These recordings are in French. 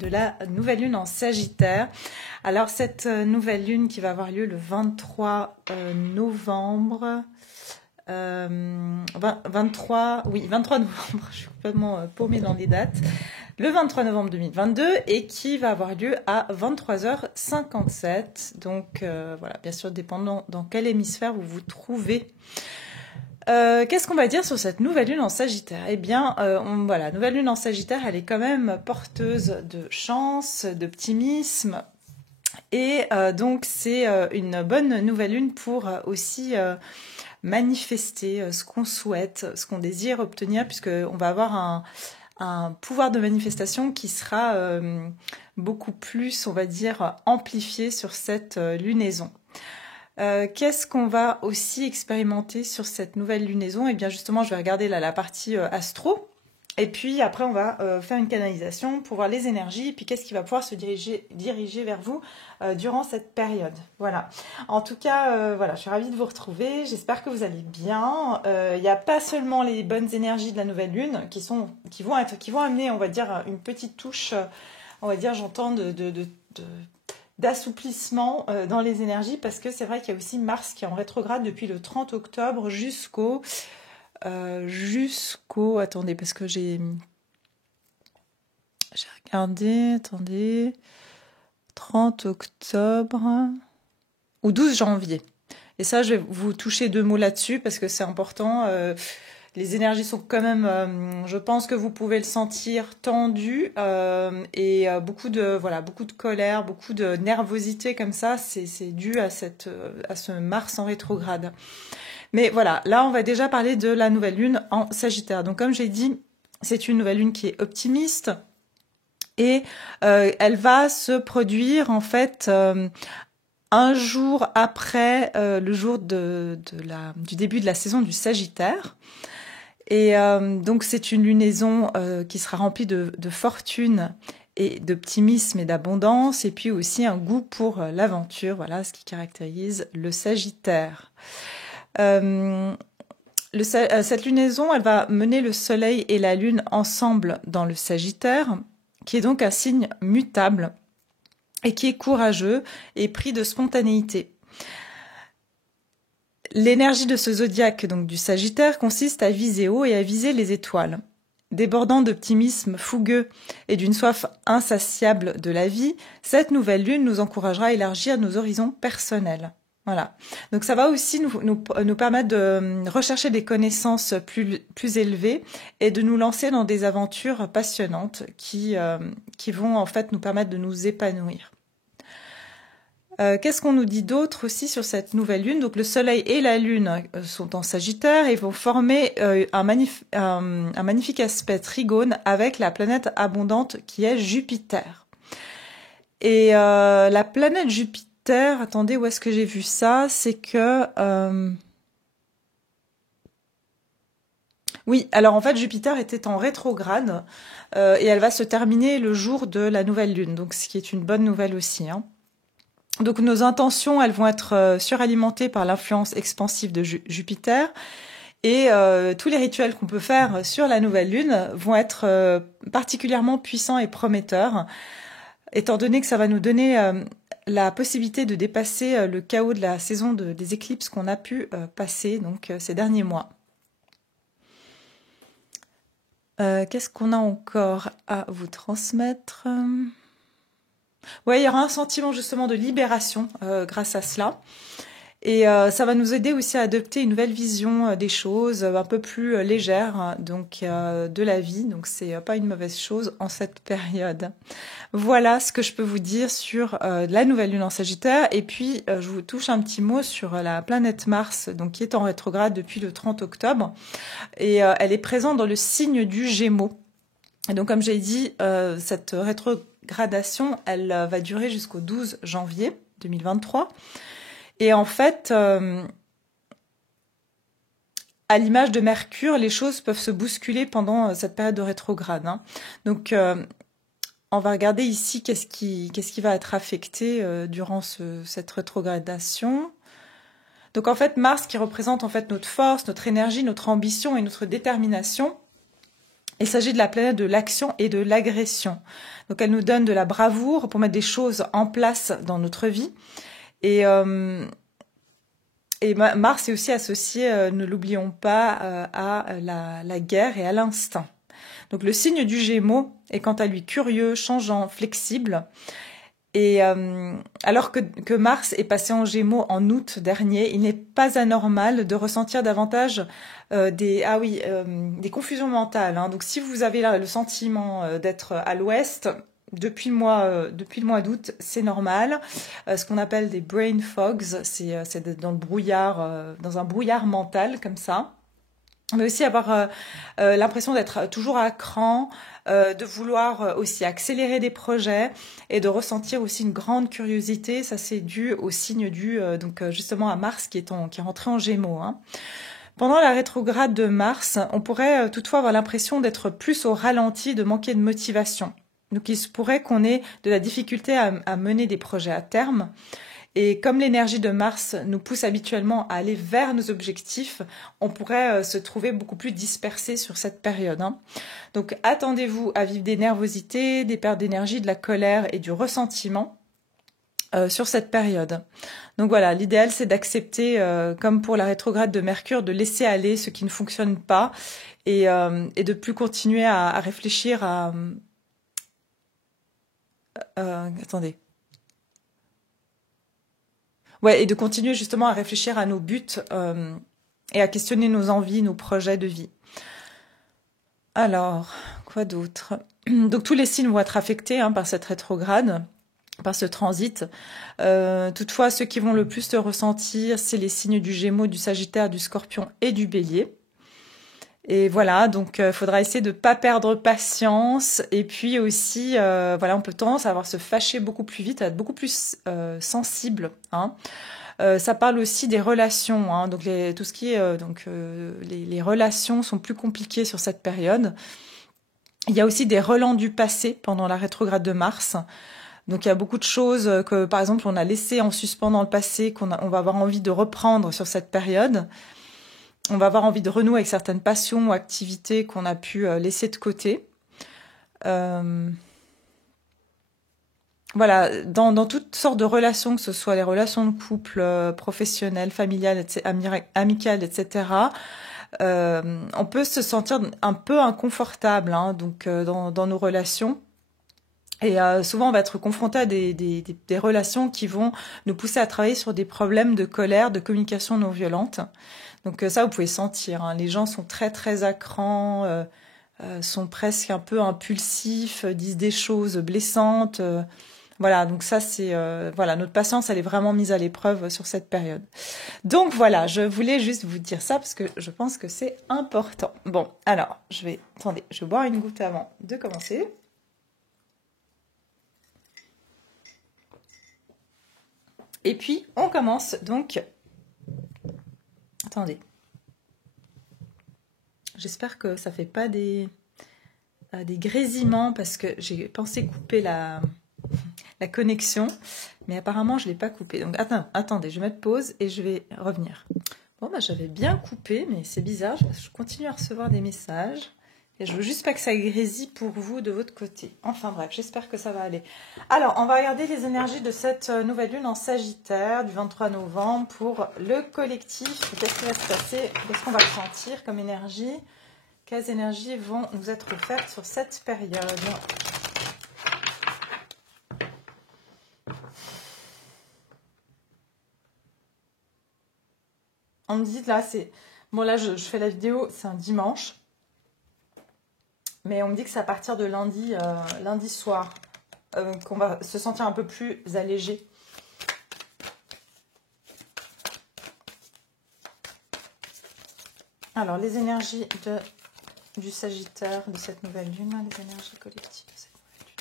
de la nouvelle lune en Sagittaire. Alors cette nouvelle lune qui va avoir lieu le 23 novembre, 23 novembre, je suis complètement paumée dans les dates, le 23 novembre 2022 et qui va avoir lieu à 23h57. Donc voilà, bien sûr, dépendant dans quel hémisphère vous vous trouvez. Qu'est-ce qu'on va dire sur cette nouvelle lune en Sagittaire? Eh bien, voilà, nouvelle lune en Sagittaire, elle est quand même porteuse de chance, d'optimisme. Et donc, c'est une bonne nouvelle lune pour aussi manifester ce qu'on souhaite, ce qu'on désire obtenir, puisqu'on va avoir un pouvoir de manifestation qui sera beaucoup plus, on va dire, amplifié sur cette lunaison. Qu'est-ce qu'on va aussi expérimenter sur cette nouvelle lunaison? Eh bien justement, je vais regarder là la partie astro. Et puis après, on va faire une canalisation pour voir les énergies. Et puis qu'est-ce qui va pouvoir se diriger vers vous durant cette période. Voilà. En tout cas, voilà, je suis ravie de vous retrouver. J'espère que vous allez bien. Il n'y a pas seulement les bonnes énergies de la nouvelle lune qui vont amener, on va dire, une petite touche, on va dire, j'entends d'assouplissement dans les énergies, parce que c'est vrai qu'il y a aussi Mars qui est en rétrograde depuis le 30 octobre jusqu'au attendez, parce que j'ai regardé, attendez, 30 octobre ou 12 janvier. Et ça, je vais vous toucher 2 mots là-dessus parce que c'est important. Les énergies sont quand même, je pense que vous pouvez le sentir, tendues et beaucoup de colère, beaucoup de nervosité comme ça. C'est dû à ce Mars en rétrograde. Mais voilà, là on va déjà parler de la nouvelle lune en Sagittaire. Donc comme j'ai dit, c'est une nouvelle lune qui est optimiste et elle va se produire en fait un jour après le jour du début de la saison du Sagittaire. Et donc c'est une lunaison qui sera remplie de fortune et d'optimisme et d'abondance, et puis aussi un goût pour l'aventure, voilà ce qui caractérise le Sagittaire. Cette lunaison, elle va mener le Soleil et la Lune ensemble dans le Sagittaire, qui est donc un signe mutable et qui est courageux et pris de spontanéité. L'énergie de ce zodiaque, donc du Sagittaire, consiste à viser haut et à viser les étoiles. Débordant d'optimisme fougueux et d'une soif insatiable de la vie, cette nouvelle lune nous encouragera à élargir nos horizons personnels. Voilà. Donc ça va aussi nous permettre de rechercher des connaissances plus élevées et de nous lancer dans des aventures passionnantes qui vont en fait nous permettre de nous épanouir. Qu'est-ce qu'on nous dit d'autre aussi sur cette nouvelle lune? Donc le Soleil et la Lune sont en Sagittaire et vont former un magnifique aspect trigone avec la planète abondante qui est Jupiter. Et la planète Jupiter, attendez, où est-ce que j'ai vu ça? C'est que... Oui, alors en fait Jupiter était en rétrograde et elle va se terminer le jour de la nouvelle lune, donc ce qui est une bonne nouvelle aussi, hein. Donc nos intentions, elles vont être suralimentées par l'influence expansive de Jupiter et tous les rituels qu'on peut faire sur la nouvelle lune vont être particulièrement puissants et prometteurs, étant donné que ça va nous donner la possibilité de dépasser le chaos de la saison des éclipses qu'on a pu passer donc ces derniers mois. Qu'est-ce qu'on a encore à vous transmettre ? Ouais, il y aura un sentiment justement de libération grâce à cela. Et ça va nous aider aussi à adopter une nouvelle vision des choses, un peu plus légère, donc de la vie. Donc c'est pas une mauvaise chose en cette période. Voilà ce que je peux vous dire sur la nouvelle lune en Sagittaire. Et puis je vous touche un petit mot sur la planète Mars, donc qui est en rétrograde depuis le 30 octobre. Et elle est présente dans le signe du Gémeaux. Et donc comme j'ai dit, cette rétrogradation, elle va durer jusqu'au 12 janvier 2023. Et en fait, à l'image de Mercure, les choses peuvent se bousculer pendant cette période de rétrograde, hein. Donc, on va regarder ici qu'est-ce qui va être affecté durant cette rétrogradation. Donc, en fait, Mars, qui représente en fait notre force, notre énergie, notre ambition et notre détermination, Il s'agit de la planète de l'action et de l'agression. Donc elle nous donne de la bravoure pour mettre des choses en place dans notre vie. Et Mars est aussi associé, ne l'oublions pas, à la guerre et à l'instinct. Donc le signe du Gémeaux est quant à lui curieux, changeant, flexible. Et alors que Mars est passé en Gémeaux en août dernier, il n'est pas anormal de ressentir davantage des confusions mentales. Hein. Donc si vous avez là le sentiment d'être à l'ouest depuis le mois d'août, c'est normal. Ce qu'on appelle des brain fogs, c'est d'être dans le brouillard, dans un brouillard mental comme ça. Mais aussi avoir l'impression d'être toujours à cran, de vouloir aussi accélérer des projets et de ressentir aussi une grande curiosité. Ça, c'est dû au signe justement à Mars qui est rentré en Gémeaux. Hein. Pendant la rétrograde de Mars, on pourrait toutefois avoir l'impression d'être plus au ralenti, de manquer de motivation. Donc il se pourrait qu'on ait de la difficulté à mener des projets à terme. Et comme l'énergie de Mars nous pousse habituellement à aller vers nos objectifs, on pourrait se trouver beaucoup plus dispersé sur cette période. Hein. Donc attendez-vous à vivre des nervosités, des pertes d'énergie, de la colère et du ressentiment sur cette période. Donc voilà, l'idéal c'est d'accepter, comme pour la rétrograde de Mercure, de laisser aller ce qui ne fonctionne pas et de plus continuer à réfléchir à... attendez. Ouais, et de continuer justement à réfléchir à nos buts et à questionner nos envies, nos projets de vie. Alors, quoi d'autre? Donc tous les signes vont être affectés par cette rétrograde, par ce transit. Toutefois, ceux qui vont le plus le ressentir, c'est les signes du Gémeaux, du Sagittaire, du Scorpion et du Bélier. Et voilà, donc il faudra essayer de pas perdre patience. Et puis aussi, voilà, on peut tendance à avoir se fâcher beaucoup plus vite, à être beaucoup plus sensible. Hein. Ça parle aussi des relations. Hein, donc tout ce qui est les relations sont plus compliquées sur cette période. Il y a aussi des relents du passé pendant la rétrograde de Mars. Donc il y a beaucoup de choses que, par exemple, on a laissé en suspens dans le passé, on va avoir envie de reprendre sur cette période. On va avoir envie de renouer avec certaines passions ou activités qu'on a pu laisser de côté. Voilà, dans toutes sortes de relations, que ce soit les relations de couple, professionnelles, familiales, amicales, etc., on peut se sentir un peu inconfortable dans nos relations. Et souvent, on va être confronté à des relations qui vont nous pousser à travailler sur des problèmes de colère, de communication non violente. Donc ça, vous pouvez sentir. Hein, les gens sont très, très à cran, sont presque un peu impulsifs, disent des choses blessantes. Voilà, donc ça, c'est... voilà, notre patience, elle est vraiment mise à l'épreuve sur cette période. Donc voilà, je voulais juste vous dire ça parce que je pense que c'est important. Bon, alors, attendez, je vais boire une goutte avant de commencer. Et puis, on commence donc... Attendez. J'espère que ça fait pas des grésillements parce que j'ai pensé couper la connexion, mais apparemment, je ne l'ai pas coupée. Donc, attendez, je vais mettre pause et je vais revenir. Bon, bah, j'avais bien coupé, mais c'est bizarre parce que je continue à recevoir des messages. Et je veux juste pas que ça grésille pour vous de votre côté. Enfin bref, j'espère que ça va aller. Alors, on va regarder les énergies de cette nouvelle lune en Sagittaire du 23 novembre pour le collectif. Qu'est-ce qui va se passer? Qu'est-ce qu'on va ressentir comme énergie? Quelles énergies vont nous être offertes sur cette période? On me dit là, c'est... Bon là, je fais la vidéo, c'est un dimanche. Mais on me dit que c'est à partir de lundi soir qu'on va se sentir un peu plus allégé. Alors, les énergies du Sagittaire, de cette nouvelle lune, les énergies collectives de cette nouvelle lune.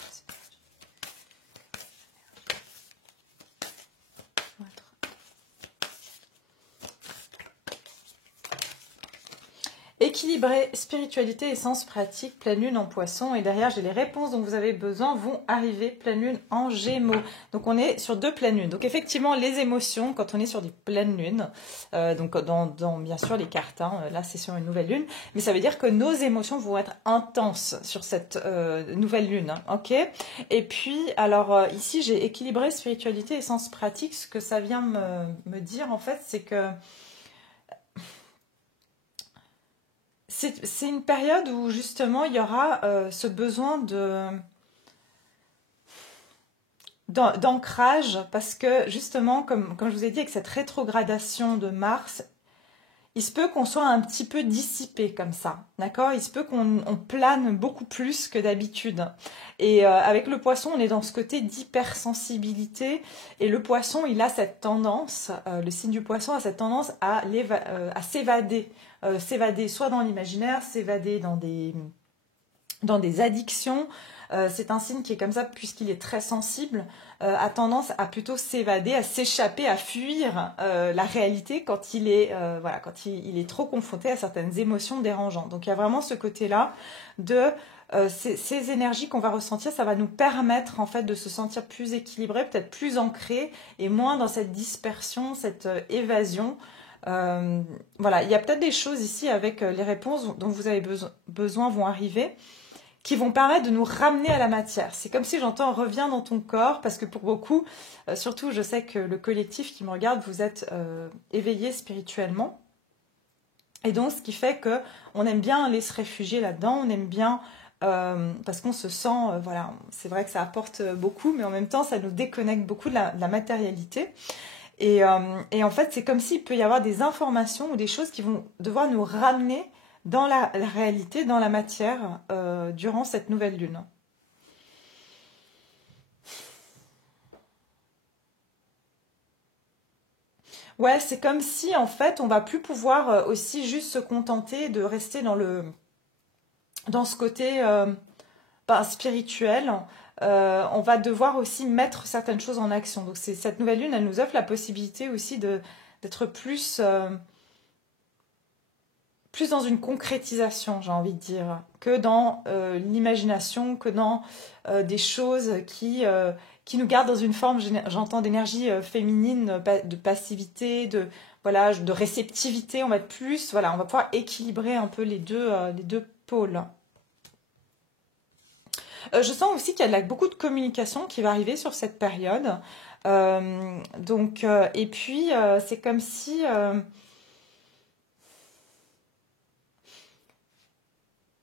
Équilibré, spiritualité, essence pratique, pleine lune en poisson. Et derrière, j'ai les réponses dont vous avez besoin vont arriver, pleine lune en gémeaux. Donc, on est sur 2 pleines lunes. Donc, effectivement, les émotions, quand on est sur des pleines lunes, donc dans bien sûr les cartes, hein, là, c'est sur une nouvelle lune, mais ça veut dire que nos émotions vont être intenses sur cette nouvelle lune. Hein, ok. Et puis, alors, ici, j'ai équilibré, spiritualité, essence pratique. Ce que ça vient me dire, en fait, c'est que c'est une période où justement il y aura ce besoin d'ancrage parce que justement, comme je vous ai dit, avec cette rétrogradation de Mars, il se peut qu'on soit un petit peu dissipé comme ça, d'accord? Il se peut qu'on plane beaucoup plus que d'habitude. Et avec le poisson, on est dans ce côté d'hypersensibilité. Et le poisson, il a cette tendance, le signe du poisson a cette tendance à s'évader. S'évader soit dans l'imaginaire, s'évader dans des addictions. C'est un signe qui est comme ça puisqu'il est très sensible, a tendance à plutôt s'évader, à s'échapper, à fuir la réalité quand il est voilà, quand il est trop confronté à certaines émotions dérangeantes. Donc il y a vraiment ce côté-là de ces énergies qu'on va ressentir, ça va nous permettre en fait de se sentir plus équilibré, peut-être plus ancré et moins dans cette dispersion, cette évasion. Voilà, il y a peut-être des choses ici avec les réponses dont vous avez besoin vont arriver, qui vont permettre de nous ramener à la matière. C'est comme si j'entends reviens dans ton corps, parce que pour beaucoup, surtout je sais que le collectif qui me regarde, vous êtes éveillé spirituellement. Et donc ce qui fait que on aime bien aller se réfugier là-dedans, on aime bien parce qu'on se sent, voilà, c'est vrai que ça apporte beaucoup, mais en même temps ça nous déconnecte beaucoup de la matérialité. Et en fait, c'est comme s'il peut y avoir des informations ou des choses qui vont devoir nous ramener dans la réalité, dans la matière, durant cette nouvelle lune. Ouais, c'est comme si, en fait, on va plus pouvoir aussi juste se contenter de rester dans ce côté spirituel. On va devoir aussi mettre certaines choses en action. Donc, cette nouvelle lune, elle nous offre la possibilité aussi d'être plus dans une concrétisation, j'ai envie de dire, que dans l'imagination, que dans des choses qui nous gardent dans une forme, j'entends, d'énergie féminine, de passivité, voilà, de réceptivité. On va être plus, voilà, on va pouvoir équilibrer un peu les deux pôles. Je sens aussi qu'il y a beaucoup de communication qui va arriver sur cette période. Et puis, c'est comme si...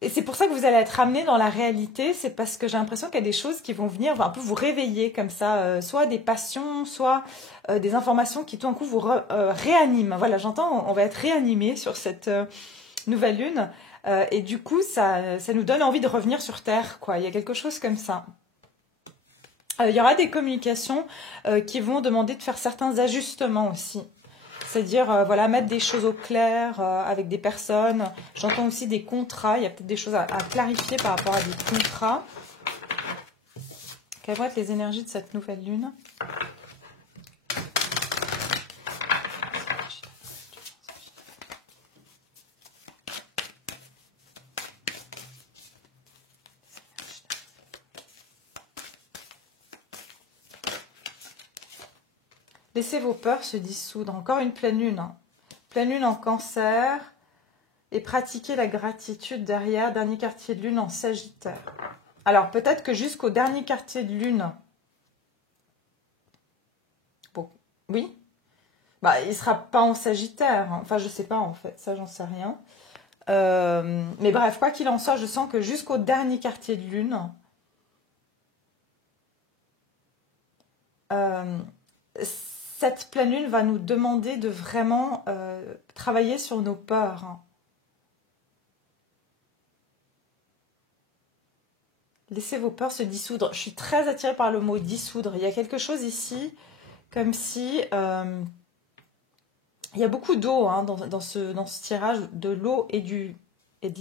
Et c'est pour ça que vous allez être amené dans la réalité, c'est parce que j'ai l'impression qu'il y a des choses qui vont venir un peu vous réveiller comme ça, soit des passions, soit des informations qui tout d'un coup vous réaniment. Voilà, j'entends, on va être réanimé sur cette nouvelle lune, et du coup, ça nous donne envie de revenir sur Terre, quoi. Il y a quelque chose comme ça. Il y aura des communications qui vont demander de faire certains ajustements aussi. C'est-à-dire, voilà, mettre des choses au clair avec des personnes. J'entends aussi des contrats. Il y a peut-être des choses à clarifier par rapport à des contrats. Quelles vont être les énergies de cette nouvelle lune ? Laissez vos peurs se dissoudre. Encore une pleine lune. Hein. Pleine lune en Cancer. Et pratiquez la gratitude derrière. Dernier quartier de lune en Sagittaire. Alors, peut-être que jusqu'au dernier quartier de lune... Bon, oui. Bah, il ne sera pas en Sagittaire. Hein. Enfin, je ne sais pas en fait. Ça, j'en sais rien. Mais bref, quoi qu'il en soit, je sens que jusqu'au dernier quartier de lune... cette pleine lune va nous demander de vraiment travailler sur nos peurs. Hein. Laissez vos peurs se dissoudre. Je suis très attirée par le mot dissoudre. Il y a quelque chose ici, comme si... il y a beaucoup d'eau hein, dans ce tirage, de l'eau et de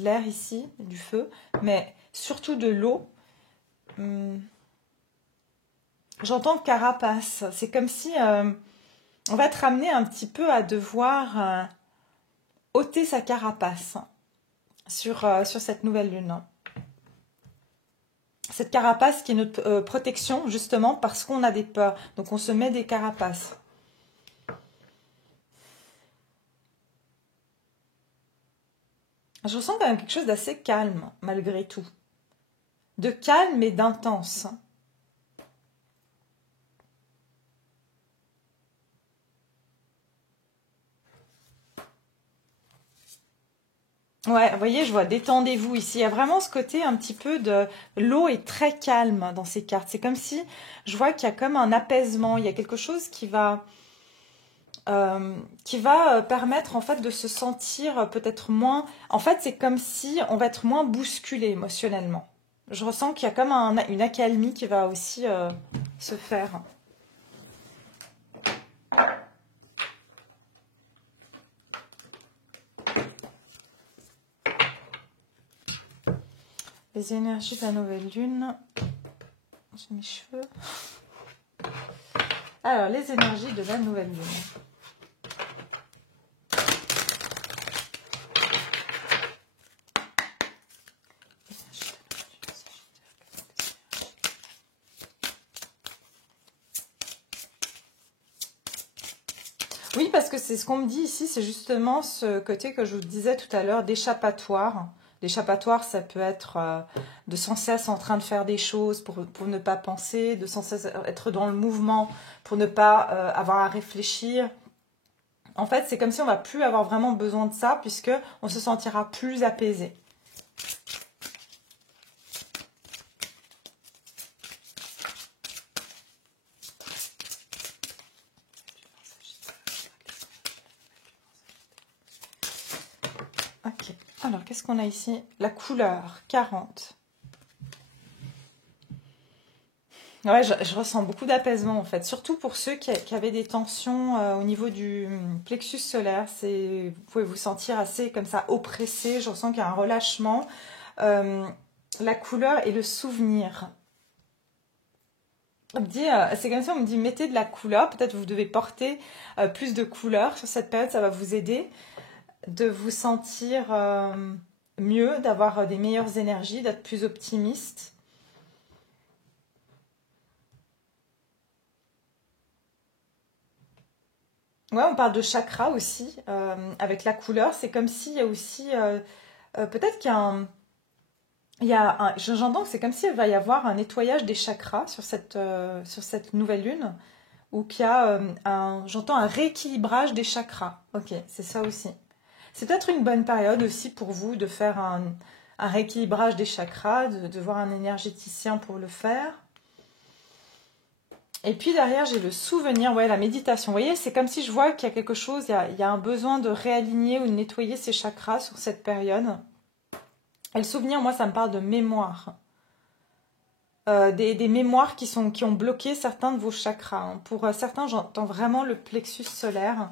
l'air ici, du feu, mais surtout de l'eau. J'entends carapace. C'est comme si on va être amené un petit peu à devoir ôter sa carapace. sur cette nouvelle lune. Cette carapace qui est notre protection, justement, parce qu'on a des peurs. Donc, on se met des carapaces. Je ressens quand même quelque chose d'assez calme, malgré tout. De calme et d'intense. Ouais, vous voyez, je vois, détendez-vous ici. Il y a vraiment ce côté un petit peu de... L'eau est très calme dans ces cartes. C'est comme si, je vois qu'il y a comme un apaisement. Il y a quelque chose qui va permettre en fait de se sentir peut-être moins... En fait, c'est comme si on va être moins bousculé émotionnellement. Je ressens qu'il y a comme une accalmie qui va aussi se faire. Les énergies de la nouvelle lune. J'ai mes cheveux. Alors, les énergies de la nouvelle lune. Oui, parce que c'est ce qu'on me dit ici, c'est justement ce côté que je vous disais tout à l'heure d'échappatoire. L'échappatoire, ça peut être de sans cesse en train de faire des choses pour ne pas penser, de sans cesse être dans le mouvement pour ne pas avoir à réfléchir. En fait, c'est comme si on ne va plus avoir vraiment besoin de ça puisque on se sentira plus apaisé. Ok, alors qu'est-ce qu'on a ici? La couleur, 40. Ouais, je ressens beaucoup d'apaisement en fait, surtout pour ceux qui avaient des tensions au niveau du plexus solaire. Vous pouvez vous sentir assez comme ça oppressé, je ressens qu'il y a un relâchement. La couleur et le souvenir. C'est comme si on me dit mettez de la couleur, peut-être vous devez porter plus de couleur sur cette période, ça va vous aider de vous sentir mieux, d'avoir des meilleures énergies, d'être plus optimiste. Ouais, on parle de chakra aussi, avec la couleur. C'est comme s'il y a aussi, peut-être qu'il y a j'entends que c'est comme s'il va y avoir un nettoyage des chakras sur cette nouvelle lune, ou qu'il y a j'entends un rééquilibrage des chakras. Ok, c'est ça aussi. C'est peut-être une bonne période aussi pour vous de faire un rééquilibrage des chakras, de voir un énergéticien pour le faire. Et puis derrière, j'ai le souvenir, ouais, la méditation. Vous voyez, c'est comme si je vois qu'il y a quelque chose, il y a un besoin de réaligner ou de nettoyer ses chakras sur cette période. Et le souvenir, moi, ça me parle de mémoire. Des mémoires qui ont bloqué certains de vos chakras, hein. Pour certains, j'entends vraiment le plexus solaire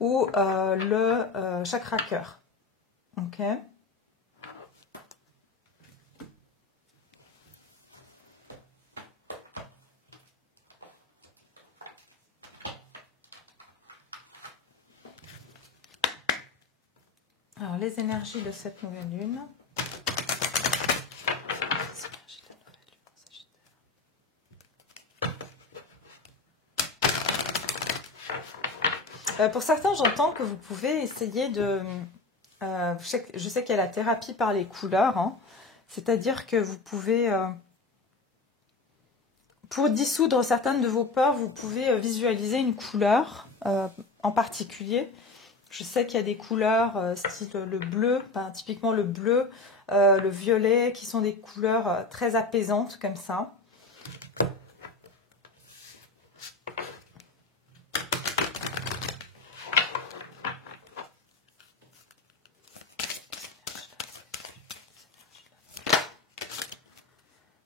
ou le chakra cœur. Ok. Alors, les énergies de cette nouvelle lune. Pour certains, j'entends que vous pouvez essayer de... je sais qu'il y a la thérapie par les couleurs, hein. C'est-à-dire que vous pouvez... pour dissoudre certaines de vos peurs, vous pouvez visualiser une couleur en particulier. Je sais qu'il y a des couleurs style le bleu, typiquement le bleu, le violet, qui sont des couleurs très apaisantes comme ça.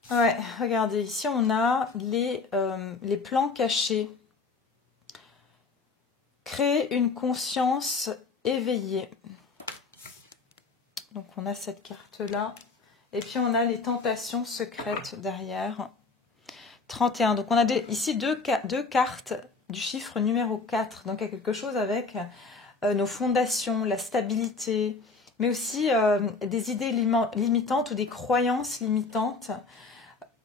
Ouais, regardez, ici on a les plans cachés. Créer une conscience éveillée. Donc on a cette carte-là. Et puis on a les tentations secrètes derrière. 31. Donc on a ici deux cartes du chiffre numéro 4. Donc il y a quelque chose avec nos fondations, la stabilité, mais aussi des idées limitantes ou des croyances limitantes,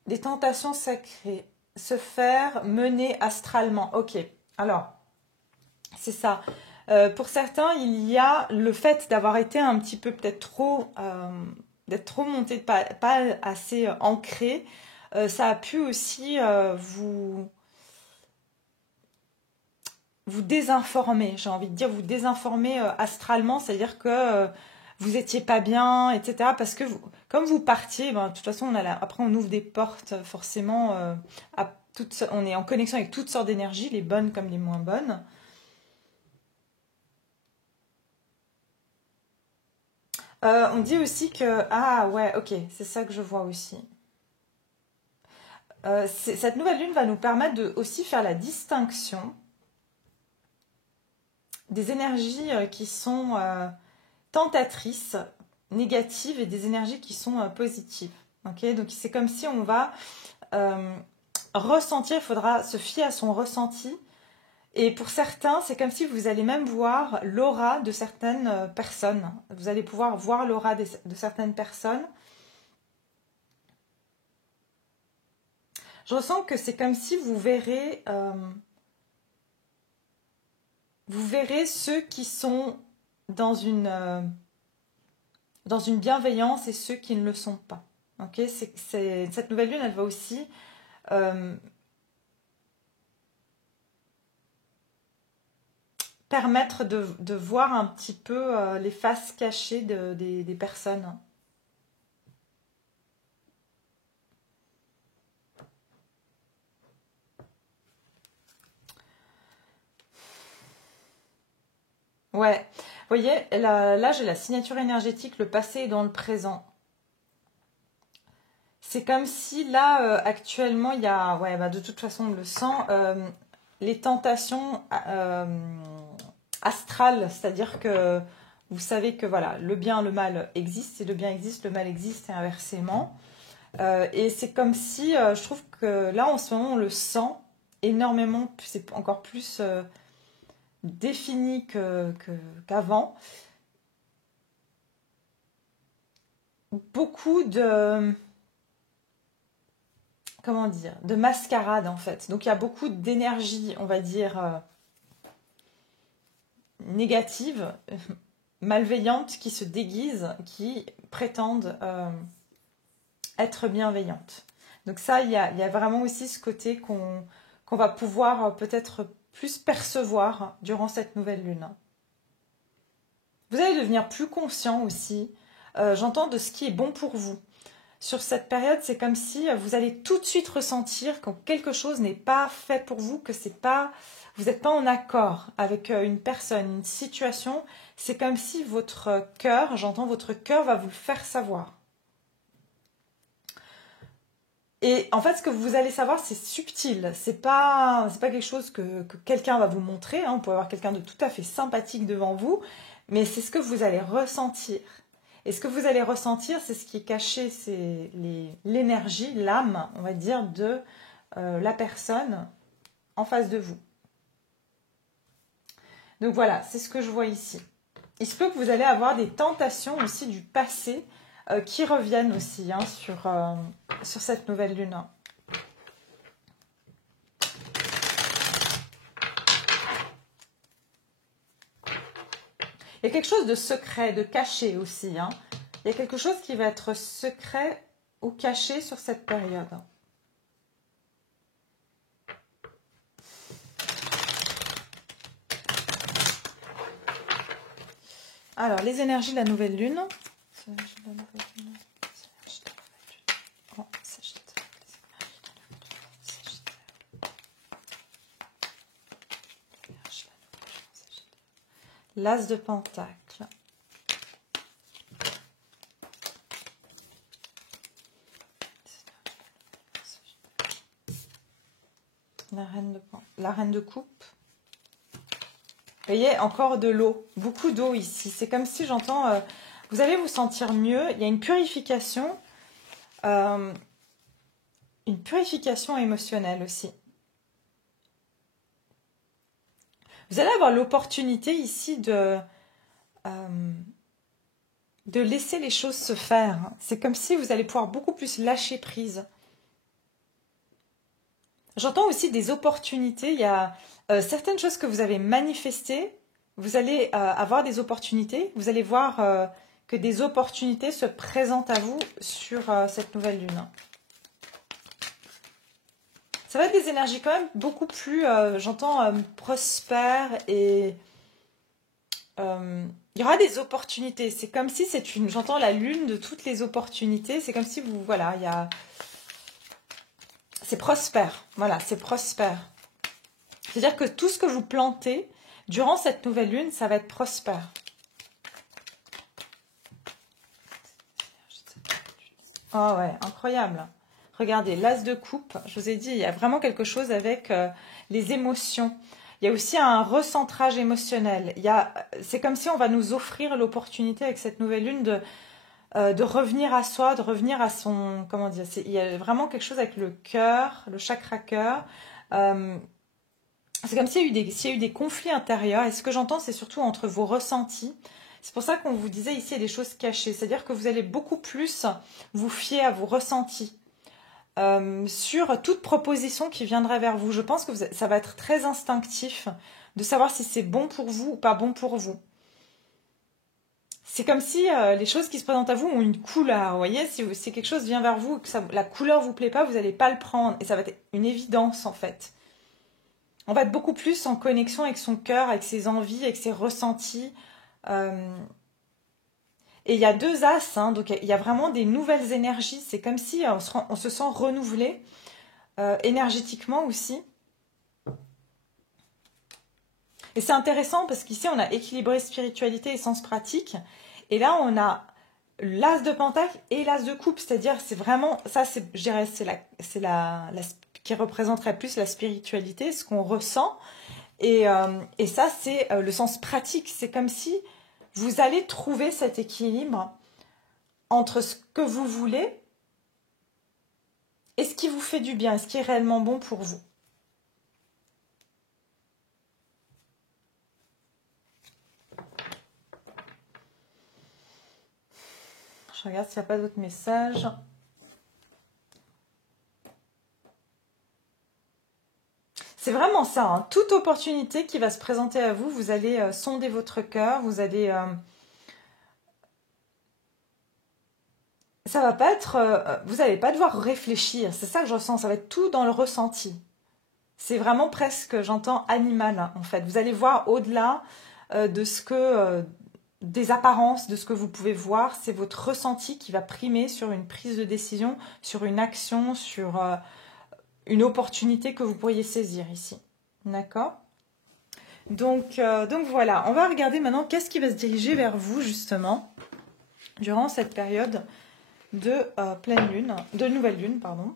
des tentations sacrées, se faire mener astralement. Ok, alors, c'est ça. Pour certains, il y a le fait d'avoir été un petit peu peut-être trop, d'être trop monté, pas assez ancré. Ça a pu aussi vous désinformer, j'ai envie de dire, vous désinformer astralement, c'est-à-dire que vous étiez pas bien, etc. Parce que comme vous partiez, ben, de toute façon, après on ouvre des portes forcément, on est en connexion avec toutes sortes d'énergies, les bonnes comme les moins bonnes. On dit aussi que... Ah ouais, ok, c'est ça que je vois aussi. Cette nouvelle lune va nous permettre de aussi faire la distinction des énergies qui sont tentatrices, négatives, et des énergies qui sont positives. Okay, donc c'est comme si on va ressentir, il faudra se fier à son ressenti. Et pour certains, c'est comme si vous allez même voir l'aura de certaines personnes. Vous allez pouvoir voir l'aura de certaines personnes. Je ressens que c'est comme si vous verrez ceux qui sont dans une bienveillance et ceux qui ne le sont pas. Okay, cette nouvelle lune, elle va aussi permettre de voir un petit peu les faces cachées des personnes. Ouais, vous voyez, là j'ai la signature énergétique, le passé est dans le présent. C'est comme si là, actuellement, il y a, ouais, bah, de toute façon, on le sent, les tentations astrales, c'est-à-dire que vous savez que voilà, le bien, le mal existe, et le bien existe, le mal existe, et inversement. Et c'est comme si, je trouve que là, en ce moment, on le sent énormément, c'est encore plus défini qu'avant. Beaucoup de, comment dire, de mascarade en fait. Donc il y a beaucoup d'énergie, on va dire, négative, malveillante, qui se déguisent, qui prétendent être bienveillantes. Donc ça, il y a vraiment aussi ce côté qu'on va pouvoir peut-être plus percevoir durant cette nouvelle lune. Vous allez devenir plus conscient aussi, j'entends, de ce qui est bon pour vous. Sur cette période, c'est comme si vous allez tout de suite ressentir quand quelque chose n'est pas fait pour vous, que c'est pas, vous n'êtes pas en accord avec une personne, une situation. C'est comme si votre cœur, j'entends, votre cœur va vous le faire savoir. Et en fait, ce que vous allez savoir, c'est subtil. C'est pas quelque chose que quelqu'un va vous montrer. Hein. Vous pouvez avoir quelqu'un de tout à fait sympathique devant vous, mais c'est ce que vous allez ressentir. Et ce que vous allez ressentir, c'est ce qui est caché, c'est l'énergie, l'âme, on va dire, de la personne en face de vous. Donc voilà, c'est ce que je vois ici. Il se peut que vous allez avoir des tentations aussi du passé qui reviennent aussi hein, sur cette nouvelle lune. Il y a quelque chose de secret, de caché aussi. Hein. Il y a quelque chose qui va être secret ou caché sur cette période. Alors, les énergies de la nouvelle lune. L'As de Pentacle. La Reine de Coupe. Vous voyez, encore de l'eau. Beaucoup d'eau ici. C'est comme si j'entends... vous allez vous sentir mieux. Il y a une purification. Une purification émotionnelle aussi. Vous allez avoir l'opportunité ici de laisser les choses se faire. C'est comme si vous allez pouvoir beaucoup plus lâcher prise. J'entends aussi des opportunités. Il y a certaines choses que vous avez manifestées. Vous allez avoir des opportunités. Vous allez voir que des opportunités se présentent à vous sur cette nouvelle lune. Ça va être des énergies quand même beaucoup plus, j'entends, prospères et il y aura des opportunités. C'est comme si j'entends la lune de toutes les opportunités. C'est comme si vous, voilà, c'est prospère. Voilà, c'est prospère. C'est-à-dire que tout ce que vous plantez durant cette nouvelle lune, ça va être prospère. Oh ouais, incroyable. Regardez, l'as de coupe, je vous ai dit, il y a vraiment quelque chose avec les émotions. Il y a aussi un recentrage émotionnel. C'est comme si on va nous offrir l'opportunité avec cette nouvelle lune de revenir à soi, de revenir à son... Comment dire, il y a vraiment quelque chose avec le cœur, le chakra cœur. C'est comme s'il y a eu des conflits intérieurs. Et ce que j'entends, c'est surtout entre vos ressentis. C'est pour ça qu'on vous disait ici, il y a des choses cachées. C'est-à-dire que vous allez beaucoup plus vous fier à vos ressentis. Sur toute proposition qui viendrait vers vous. Je pense que ça va être très instinctif de savoir si c'est bon pour vous ou pas bon pour vous. C'est comme si les choses qui se présentent à vous ont une couleur. Vous voyez, si quelque chose vient vers vous et que la couleur vous plaît pas, vous n'allez pas le prendre. Et ça va être une évidence en fait. On va être beaucoup plus en connexion avec son cœur, avec ses envies, avec ses ressentis. Et il y a deux as, hein, donc il y a vraiment des nouvelles énergies. C'est comme si on se sent renouvelé énergétiquement aussi. Et c'est intéressant parce qu'ici, on a équilibré spiritualité et sens pratique. Et là, on a l'as de pentacle et l'as de coupe. C'est-à-dire, c'est vraiment, ça, je dirais, c'est qui représenterait plus la spiritualité, ce qu'on ressent. Et ça, c'est le sens pratique. C'est comme si vous allez trouver cet équilibre entre ce que vous voulez et ce qui vous fait du bien, et ce qui est réellement bon pour vous. Je regarde s'il n'y a pas d'autres messages. C'est vraiment ça, hein. Toute opportunité qui va se présenter à vous, vous allez sonder votre cœur, vous allez... ça va pas être... vous n'allez pas devoir réfléchir, c'est ça que je ressens, ça va être tout dans le ressenti. C'est vraiment presque, j'entends, animal, hein, en fait. Vous allez voir au-delà de ce que... des apparences, de ce que vous pouvez voir, c'est votre ressenti qui va primer sur une prise de décision, sur une action, sur une opportunité que vous pourriez saisir ici. D'accord ? Donc voilà, on va regarder maintenant qu'est-ce qui va se diriger vers vous justement durant cette période de pleine lune, de nouvelle lune, pardon.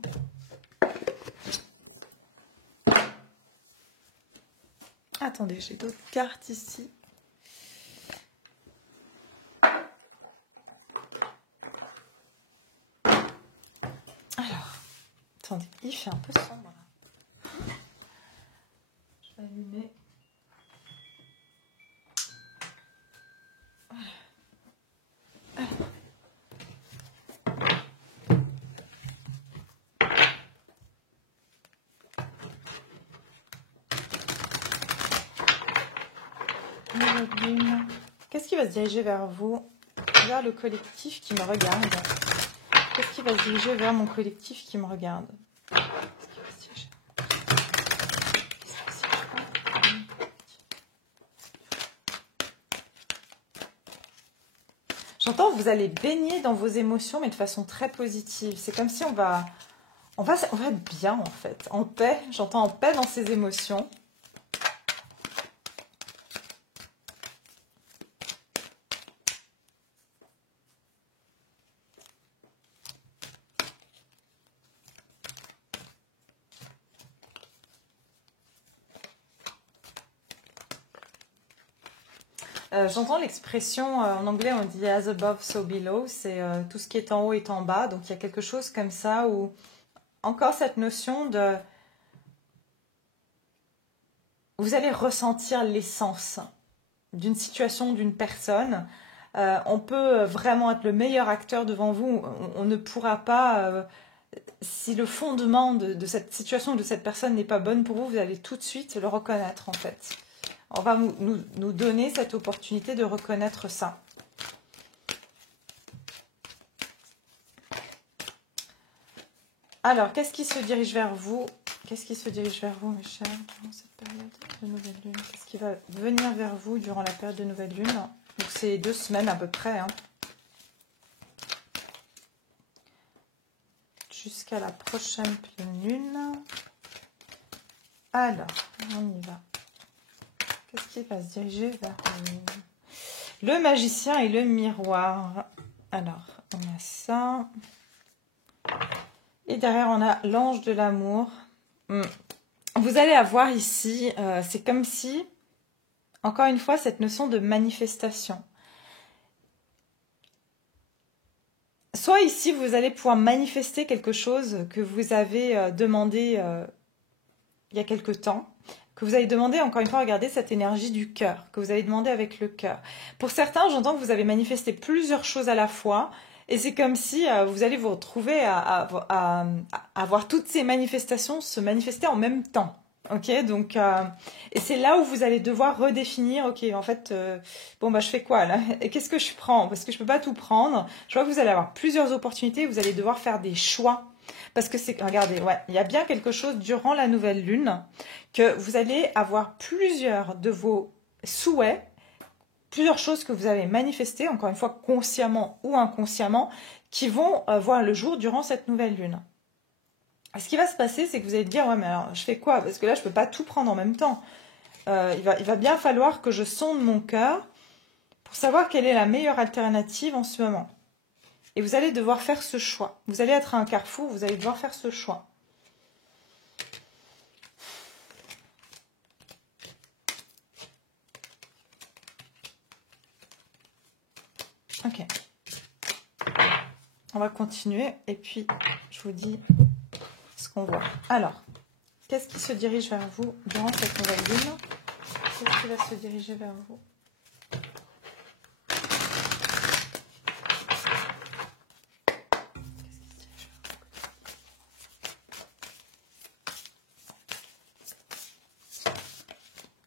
Attendez, j'ai d'autres cartes ici. Alors, attendez, il fait un peu sombre là. Je vais allumer. Qu'est-ce qui va se diriger vers vous, vers le collectif qui me regarde? Qu'est-ce qui va se diriger vers mon collectif qui me regarde? J'entends que vous allez baigner dans vos émotions, mais de façon très positive. C'est comme si on va être bien en fait, en paix. J'entends en paix dans ses émotions. J'entends l'expression, en anglais on dit as above, so below, c'est tout ce qui est en haut est en bas, donc il y a quelque chose comme ça où, encore cette notion de, vous allez ressentir l'essence d'une situation, d'une personne, On peut vraiment être le meilleur acteur devant vous. On ne pourra pas, si le fondement de cette situation, de cette personne n'est pas bonne pour vous, vous allez tout de suite le reconnaître en fait. On va nous donner cette opportunité de reconnaître ça. Alors, qu'est-ce qui se dirige vers vous? Qu'est-ce qui se dirige vers vous, mes chers, durant cette période de nouvelle lune? Qu'est-ce qui va venir vers vous durant la période de nouvelle lune? Donc, c'est 2 semaines à peu près. Hein. Jusqu'à la prochaine pleine lune. Alors, on y va. Qu'est-ce qui va se diriger vers le magicien et le miroir? Alors, on a ça. Et derrière, on a l'ange de l'amour. Vous allez avoir ici, c'est comme si, encore une fois, cette notion de manifestation. Soit ici, vous allez pouvoir manifester quelque chose que vous avez demandé il y a quelque temps, que vous avez demandé, encore une fois, regardez cette énergie du cœur, que vous avez demandé avec le cœur. Pour certains, j'entends que vous avez manifesté plusieurs choses à la fois, et c'est comme si vous allez vous retrouver à voir toutes ces manifestations se manifester en même temps. Ok, donc, et c'est là où vous allez devoir redéfinir, ok, en fait, bon, bah, je fais quoi là? Et qu'est-ce que je prends? Parce que je peux pas tout prendre. Je vois que vous allez avoir plusieurs opportunités, vous allez devoir faire des choix. Parce que c'est, regardez, ouais, il y a bien quelque chose durant la nouvelle lune, que vous allez avoir plusieurs de vos souhaits, plusieurs choses que vous avez manifestées, encore une fois consciemment ou inconsciemment, qui vont voir le jour durant cette nouvelle lune. Ce qui va se passer, c'est que vous allez dire, ouais, mais alors je fais quoi? Parce que là, je ne peux pas tout prendre en même temps. Il va bien falloir que je sonde mon cœur pour savoir quelle est la meilleure alternative en ce moment. Et vous allez devoir faire ce choix. Vous allez être à un carrefour, vous allez devoir faire ce choix. Ok. On va continuer et puis je vous dis ce qu'on voit. Alors, qu'est-ce qui se dirige vers vous durant cette nouvelle lune? Qu'est-ce qui va se diriger vers vous?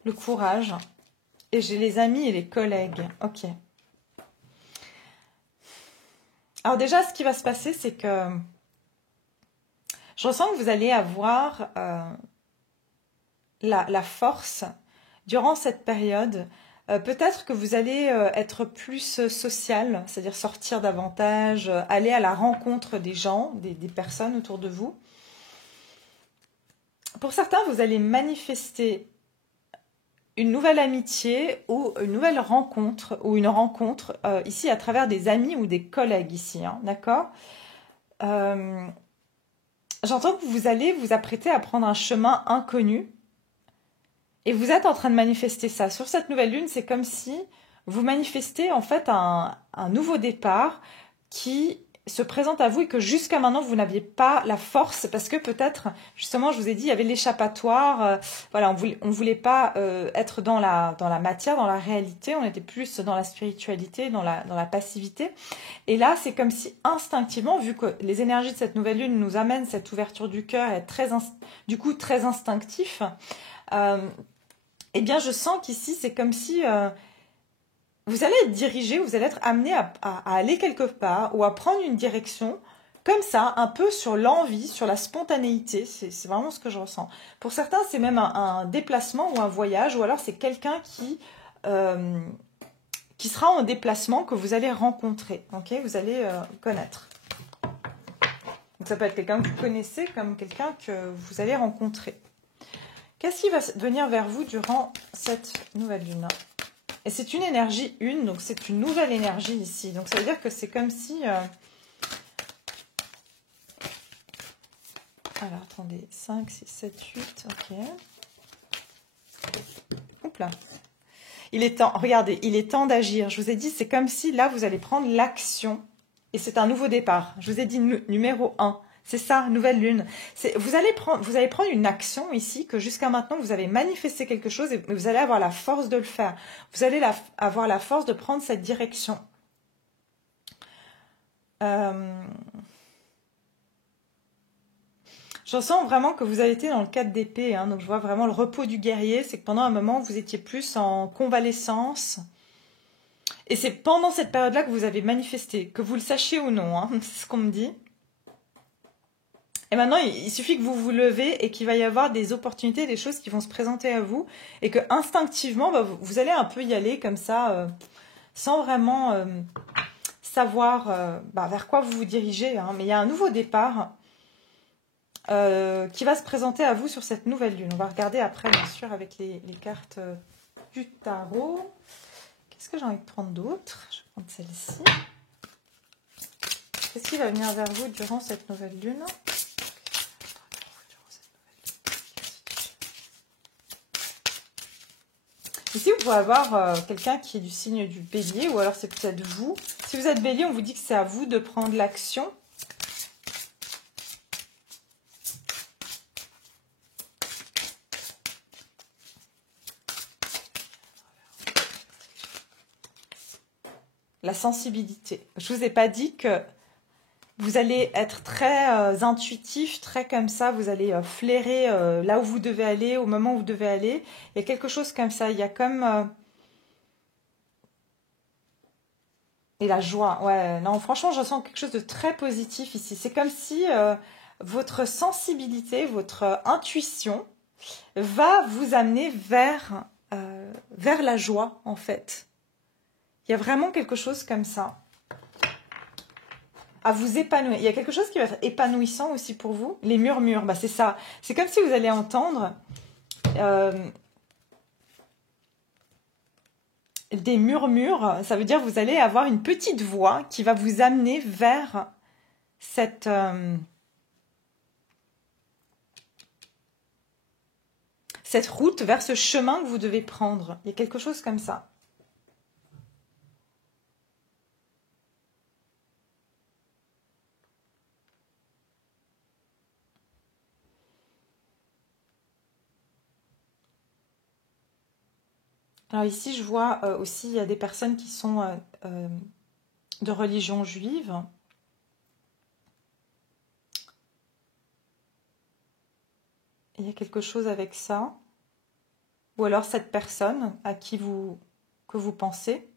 Le courage. Et j'ai les amis et les collègues. Ok. Alors déjà, ce qui va se passer, c'est que je ressens que vous allez avoir la force durant cette période. Peut-être que vous allez être plus social, c'est-à-dire sortir davantage, aller à la rencontre des gens, des personnes autour de vous. Pour certains, vous allez manifester une nouvelle amitié ou une nouvelle rencontre ou une rencontre ici à travers des amis ou des collègues ici, hein, d'accord? J'entends que vous allez vous apprêter à prendre un chemin inconnu et vous êtes en train de manifester ça. Sur cette nouvelle lune, c'est comme si vous manifestez en fait un nouveau départ qui se présente à vous et que jusqu'à maintenant vous n'aviez pas la force parce que peut-être justement je vous ai dit il y avait l'échappatoire, voilà, on voulait pas être dans la matière, dans la réalité, on était plus dans la spiritualité, dans la passivité, et là c'est comme si instinctivement, vu que les énergies de cette nouvelle lune nous amènent cette ouverture du cœur et du coup très instinctif, eh bien je sens qu'ici c'est comme si vous allez être dirigé, vous allez être amené à aller quelque part ou à prendre une direction comme ça, un peu sur l'envie, sur la spontanéité. C'est vraiment ce que je ressens. Pour certains, c'est même un déplacement ou un voyage, ou alors c'est quelqu'un qui sera en déplacement que vous allez rencontrer, ok, vous allez connaître. Donc ça peut être quelqu'un que vous connaissez comme quelqu'un que vous allez rencontrer. Qu'est-ce qui va venir vers vous durant cette nouvelle lune ? Et c'est une énergie 1, donc c'est une nouvelle énergie ici. Donc ça veut dire que c'est comme si... Alors attendez, 5, 6, 7, 8, ok. Oups là. Il est temps, regardez, il est temps d'agir. Je vous ai dit, c'est comme si là, vous allez prendre l'action et c'est un nouveau départ. Je vous ai dit numéro 1. C'est ça, nouvelle lune. Vous allez prendre une action ici que jusqu'à maintenant, vous avez manifesté quelque chose et vous allez avoir la force de le faire. Vous allez avoir la force de prendre cette direction. Euh, Je ressens vraiment que vous avez été dans le 4 d'épée, hein, donc je vois vraiment le repos du guerrier. C'est que pendant un moment, vous étiez plus en convalescence. Et c'est pendant cette période-là que vous avez manifesté, que vous le sachiez ou non, hein, c'est ce qu'on me dit. Et maintenant, il suffit que vous vous levez et qu'il va y avoir des opportunités, des choses qui vont se présenter à vous. Et que instinctivement, bah, vous allez un peu y aller comme ça, sans vraiment savoir bah, vers quoi vous vous dirigez. Hein. Mais il y a un nouveau départ qui va se présenter à vous sur cette nouvelle lune. On va regarder après, bien sûr, avec les cartes du tarot. Qu'est-ce que j'ai envie de prendre d'autre? Je vais prendre celle-ci. Qu'est-ce qui va venir vers vous durant cette nouvelle lune? Ici, vous pouvez avoir quelqu'un qui est du signe du bélier, ou alors c'est peut-être vous. Si vous êtes bélier, on vous dit que c'est à vous de prendre l'action. La sensibilité. Je ne vous ai pas dit que vous allez être très intuitif, très comme ça, vous allez flairer là où vous devez aller, au moment où vous devez aller. Il y a quelque chose comme ça, il y a comme... Et la joie, ouais, non, franchement, je ressens quelque chose de très positif ici. C'est comme si votre sensibilité, votre intuition va vous amener vers la joie, en fait. Il y a vraiment quelque chose comme ça. À vous épanouir. Il y a quelque chose qui va être épanouissant aussi pour vous. Les murmures, bah c'est ça. C'est comme si vous allez entendre des murmures. Ça veut dire que vous allez avoir une petite voix qui va vous amener vers cette route, vers ce chemin que vous devez prendre. Il y a quelque chose comme ça. Alors ici, je vois aussi, il y a des personnes qui sont de religion juive. Il y a quelque chose avec ça. Ou alors cette personne à qui que vous pensez.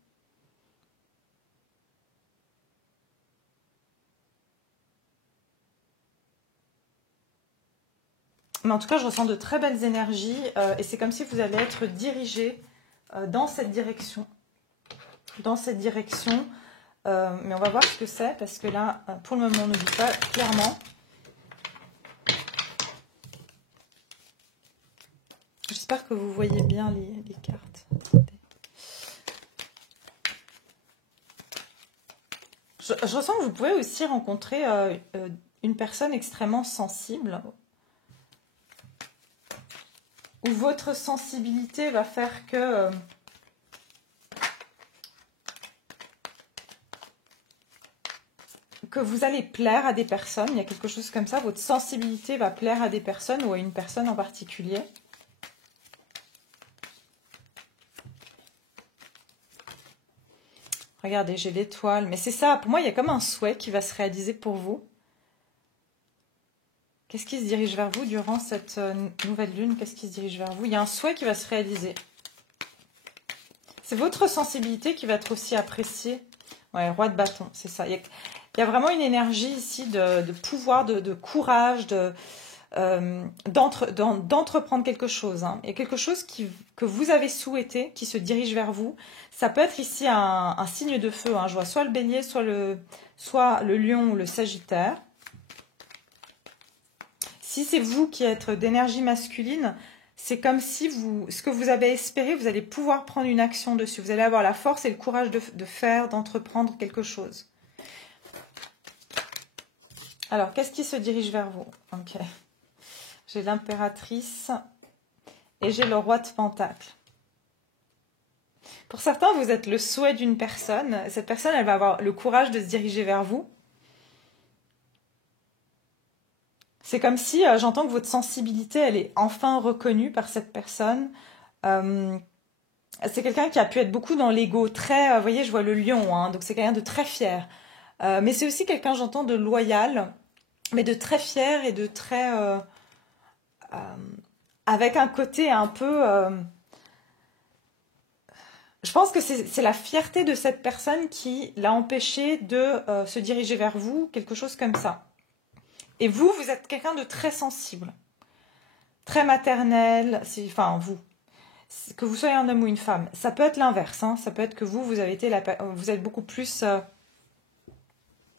Mais en tout cas, je ressens de très belles énergies et c'est comme si vous allez être dirigé dans cette direction. Dans cette direction. Mais on va voir ce que c'est parce que là, pour le moment, on ne dit pas clairement. J'espère que vous voyez bien les cartes. Je ressens que vous pouvez aussi rencontrer une personne extrêmement sensible. Où votre sensibilité va faire que vous allez plaire à des personnes. Il y a quelque chose comme ça. Votre sensibilité va plaire à des personnes ou à une personne en particulier. Regardez, j'ai l'étoile. Mais c'est ça, pour moi, il y a comme un souhait qui va se réaliser pour vous. Qu'est-ce qui se dirige vers vous durant cette nouvelle lune? Qu'est-ce qui se dirige vers vous? Il y a un souhait qui va se réaliser. C'est votre sensibilité qui va être aussi appréciée. Ouais, roi de bâton, c'est ça. Il y a vraiment une énergie ici de pouvoir, de courage, d'entreprendre quelque chose. Hein. Il y a quelque chose que vous avez souhaité, qui se dirige vers vous. Ça peut être ici un signe de feu. Hein. Je vois soit le bélier, soit le lion ou le sagittaire. Si c'est vous qui êtes d'énergie masculine, c'est comme si ce que vous avez espéré, vous allez pouvoir prendre une action dessus. Vous allez avoir la force et le courage de faire, d'entreprendre quelque chose. Alors, qu'est-ce qui se dirige vers vous? Ok. J'ai l'impératrice et j'ai le roi de Pentacles. Pour certains, vous êtes le souhait d'une personne. Cette personne, elle va avoir le courage de se diriger vers vous. C'est comme si j'entends que votre sensibilité, elle est enfin reconnue par cette personne. C'est quelqu'un qui a pu être beaucoup dans l'ego. Très, vous voyez, je vois le lion, hein, donc c'est quelqu'un de très fier. Mais c'est aussi quelqu'un, j'entends, de loyal, mais de très fier et de très... euh, avec un côté un peu... je pense que c'est la fierté de cette personne qui l'a empêché de se diriger vers vous, quelque chose comme ça. Et vous, vous êtes quelqu'un de très sensible, très maternel, enfin vous, que vous soyez un homme ou une femme. Ça peut être l'inverse, hein. Ça peut être que vous avez été vous êtes beaucoup plus,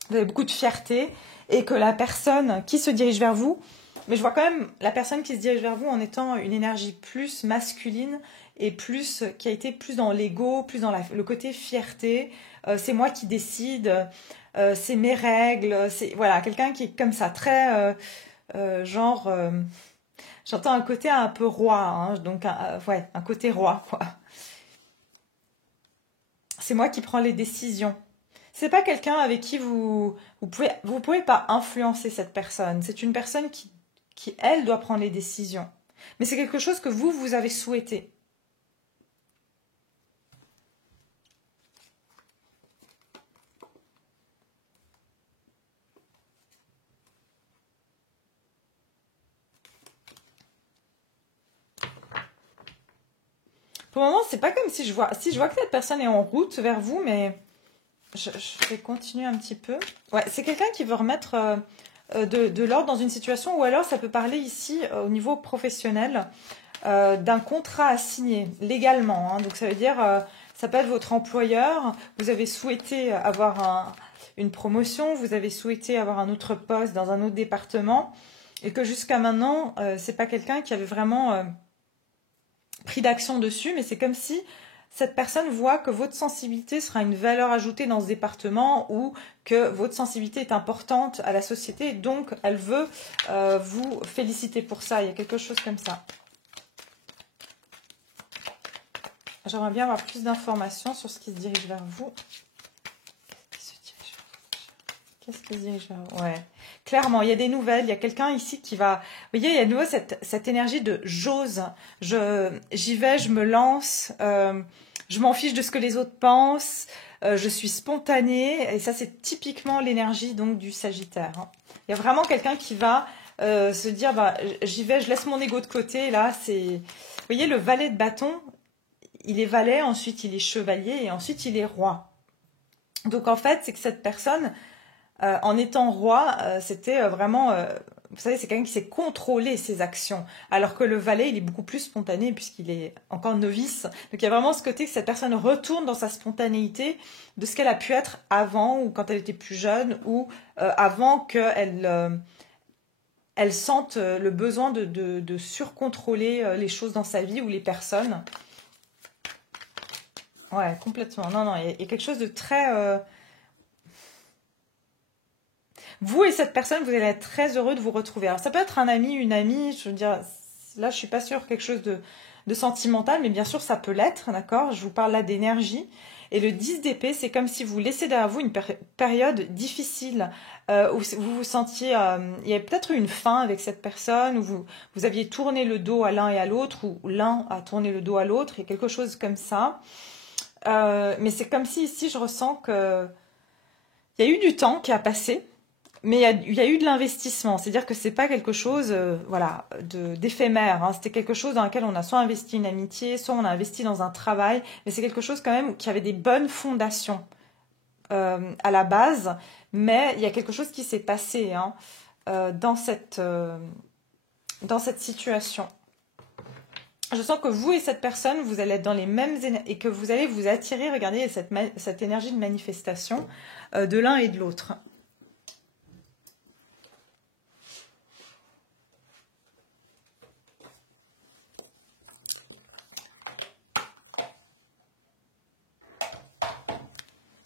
vous avez beaucoup de fierté et que la personne qui se dirige vers vous, mais je vois quand même la personne qui se dirige vers vous en étant une énergie plus masculine et plus qui a été plus dans l'ego, plus dans le côté fierté. C'est moi qui décide, c'est mes règles, c'est voilà quelqu'un qui est comme ça, très genre. J'entends un côté un peu roi, hein, donc ouais, un côté roi, quoi. C'est moi qui prends les décisions. C'est pas quelqu'un avec qui vous pouvez pas influencer cette personne. C'est une personne qui elle doit prendre les décisions. Mais c'est quelque chose que vous avez souhaité. Pour le moment, c'est pas comme si je vois que cette personne est en route vers vous, mais je vais continuer un petit peu. Ouais, c'est quelqu'un qui veut remettre de l'ordre dans une situation, ou alors ça peut parler ici au niveau professionnel d'un contrat à signer légalement, hein. Donc ça veut dire, ça peut être votre employeur, vous avez souhaité avoir une promotion, vous avez souhaité avoir un autre poste dans un autre département, et que jusqu'à maintenant, c'est pas quelqu'un qui avait vraiment pris d'action dessus, mais c'est comme si cette personne voit que votre sensibilité sera une valeur ajoutée dans ce département ou que votre sensibilité est importante à la société, donc elle veut vous féliciter pour ça. Il y a quelque chose comme ça. J'aimerais bien avoir plus d'informations sur ce qui se dirige vers vous. Qu'est-ce qui se dirige vers vous? Ouais. Clairement, il y a des nouvelles. Il y a quelqu'un ici qui va... Vous voyez, il y a de nouveau cette énergie de j'ose. J'y vais, je me lance. Je m'en fiche de ce que les autres pensent. Je suis spontanée. Et ça, c'est typiquement l'énergie donc du Sagittaire, hein. Il y a vraiment quelqu'un qui va se dire, bah, j'y vais, je laisse mon ego de côté. Là, c'est... Vous voyez, le valet de bâton, il est valet, ensuite il est chevalier et ensuite il est roi. Donc en fait, c'est que cette personne, en étant roi, c'était vraiment... vous savez, c'est quelqu'un qui sait contrôler ses actions. Alors que le valet, il est beaucoup plus spontané puisqu'il est encore novice. Donc il y a vraiment ce côté que cette personne retourne dans sa spontanéité de ce qu'elle a pu être avant ou quand elle était plus jeune ou avant qu'elle elle sente le besoin de surcontrôler les choses dans sa vie ou les personnes. Ouais, complètement. Non, non, il y a quelque chose de très... Vous et cette personne, vous allez être très heureux de vous retrouver. Alors, ça peut être un ami, une amie, je veux dire, là, je suis pas sûre quelque chose de sentimental, mais bien sûr, ça peut l'être, d'accord? Je vous parle là d'énergie. Et le 10 d'épée, c'est comme si vous laissiez derrière vous une période difficile, où vous vous sentiez... il y avait peut-être eu une fin avec cette personne, où vous aviez tourné le dos à l'un et à l'autre, ou l'un a tourné le dos à l'autre, il y a quelque chose comme ça. Mais c'est comme si ici, je ressens que il y a eu du temps qui a passé, mais il y a eu de l'investissement. C'est-à-dire que c'est pas quelque chose, voilà, d'éphémère, hein. C'était quelque chose dans lequel on a soit investi une amitié, soit on a investi dans un travail, mais c'est quelque chose quand même qui avait des bonnes fondations à la base. Mais il y a quelque chose qui s'est passé, hein, dans cette situation. Je sens que vous et cette personne, vous allez être dans les mêmes et que vous allez vous attirer, regardez, cette énergie de manifestation de l'un et de l'autre.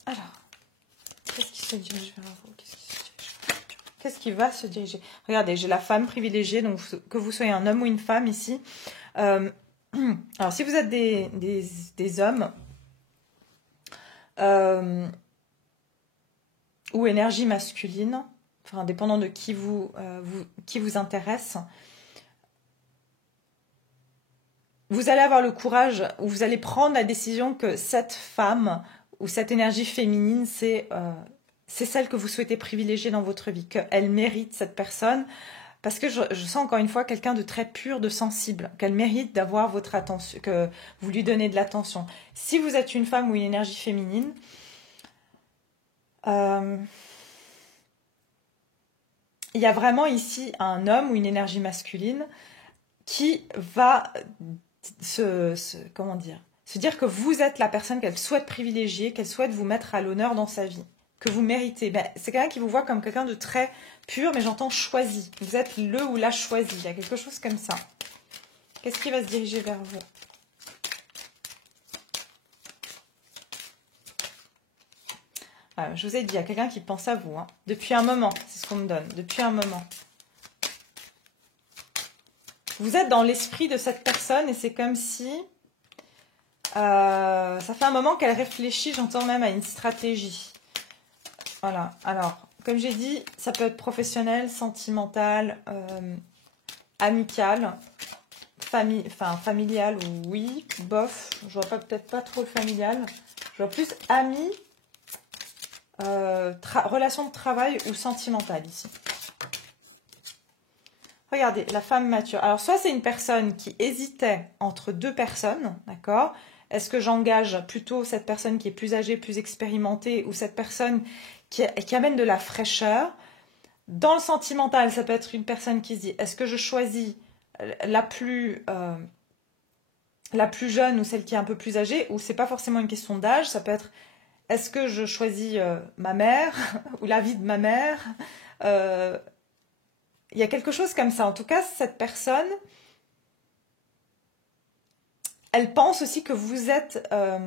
Alors, qu'est-ce qui se dirige vers vous? Qu'est-ce qui va se diriger? Regardez, j'ai la femme privilégiée, donc que vous soyez un homme ou une femme ici. Alors, si vous êtes des hommes ou énergie masculine, enfin, dépendant de qui vous intéresse, vous allez avoir le courage ou vous allez prendre la décision que cette femme ou cette énergie féminine, c'est celle que vous souhaitez privilégier dans votre vie, qu'elle mérite cette personne. Parce que je sens encore une fois quelqu'un de très pur, de sensible, qu'elle mérite d'avoir votre attention, que vous lui donnez de l'attention. Si vous êtes une femme ou une énergie féminine, il y a vraiment ici un homme ou une énergie masculine qui va comment dire, se dire que vous êtes la personne qu'elle souhaite privilégier, qu'elle souhaite vous mettre à l'honneur dans sa vie, que vous méritez. Ben, c'est quelqu'un qui vous voit comme quelqu'un de très pur, mais j'entends choisi. Vous êtes le ou la choisi. Il y a quelque chose comme ça. Qu'est-ce qui va se diriger vers vous? Je vous ai dit, il y a quelqu'un qui pense à vous. Hein. Depuis un moment, c'est ce qu'on me donne. Depuis un moment. Vous êtes dans l'esprit de cette personne et c'est comme si... ça fait un moment qu'elle réfléchit, j'entends même à une stratégie. Voilà. Alors, comme j'ai dit, ça peut être professionnel, sentimental, amical, familial, oui, bof. Je vois peut-être pas trop le familial. Je vois plus ami, relation de travail ou sentimentale ici. Regardez, la femme mature. Alors, soit c'est une personne qui hésitait entre deux personnes, d'accord? Est-ce que j'engage plutôt cette personne qui est plus âgée, plus expérimentée, ou cette personne qui amène de la fraîcheur? Dans le sentimental, ça peut être une personne qui se dit, est-ce que je choisis la plus jeune ou celle qui est un peu plus âgée? Ou c'est pas forcément une question d'âge, ça peut être, est-ce que je choisis ma mère ou la vie de ma mère? Il y a quelque chose comme ça. En tout cas, cette personne, elle pense aussi que vous êtes,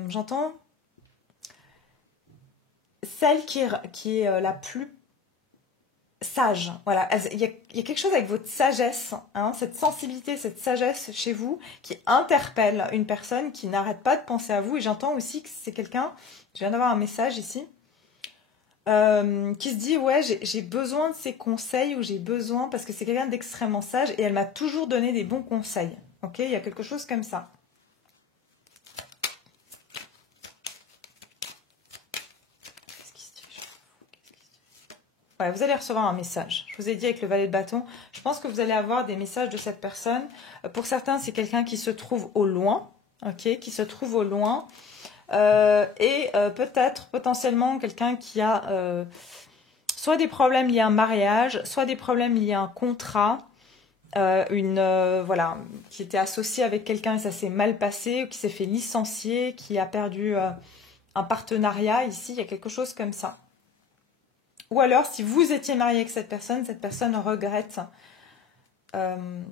j'entends, celle qui est la plus sage. Voilà, il y a quelque chose avec votre sagesse, hein, cette sensibilité, cette sagesse chez vous qui interpelle une personne qui n'arrête pas de penser à vous. Et j'entends aussi que c'est quelqu'un, je viens d'avoir un message ici, qui se dit, ouais, j'ai besoin de ses conseils ou j'ai besoin, parce que c'est quelqu'un d'extrêmement sage et elle m'a toujours donné des bons conseils. Ok, il y a quelque chose comme ça. Ouais, vous allez recevoir un message. Je vous ai dit avec le valet de bâton, je pense que vous allez avoir des messages de cette personne. Pour certains, c'est quelqu'un qui se trouve au loin, ok, qui se trouve au loin. Peut-être potentiellement quelqu'un qui a soit des problèmes liés à un mariage, soit des problèmes liés à un contrat, voilà, qui était associé avec quelqu'un et ça s'est mal passé, qui s'est fait licencier, qui a perdu un partenariat. Ici, il y a quelque chose comme ça. Ou alors, si vous étiez marié avec cette personne regrette.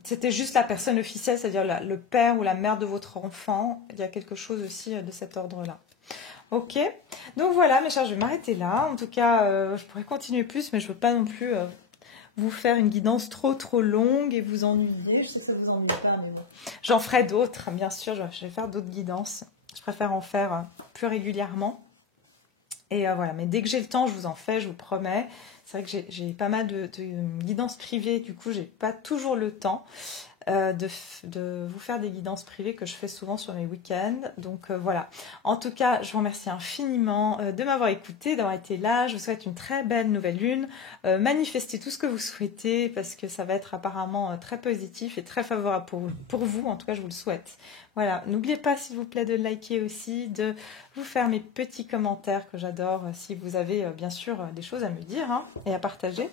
C'était juste la personne officielle, c'est-à-dire le père ou la mère de votre enfant. Il y a quelque chose aussi de cet ordre-là. Ok, donc voilà mes chers, je vais m'arrêter là. En tout cas, je pourrais continuer plus, mais je ne veux pas non plus vous faire une guidance trop longue et vous ennuyer. Je sais que ça vous ennuie pas, mais bon. J'en ferai d'autres, bien sûr, je vais faire d'autres guidances. Je préfère en faire plus régulièrement. Et voilà, mais dès que j'ai le temps, je vous en fais, je vous promets. C'est vrai que j'ai pas mal de guidances privées, du coup, j'ai pas toujours le temps de vous faire des guidances privées que je fais souvent sur mes week-ends. Donc voilà. En tout cas, je vous remercie infiniment de m'avoir écouté, d'avoir été là. Je vous souhaite une très belle nouvelle lune. Manifestez tout ce que vous souhaitez parce que ça va être apparemment très positif et très favorable pour vous. En tout cas, je vous le souhaite. Voilà. N'oubliez pas, s'il vous plaît, de liker aussi, de vous faire mes petits commentaires que j'adore si vous avez bien sûr des choses à me dire et à partager.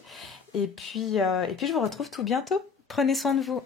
Et puis je vous retrouve tout bientôt. Prenez soin de vous.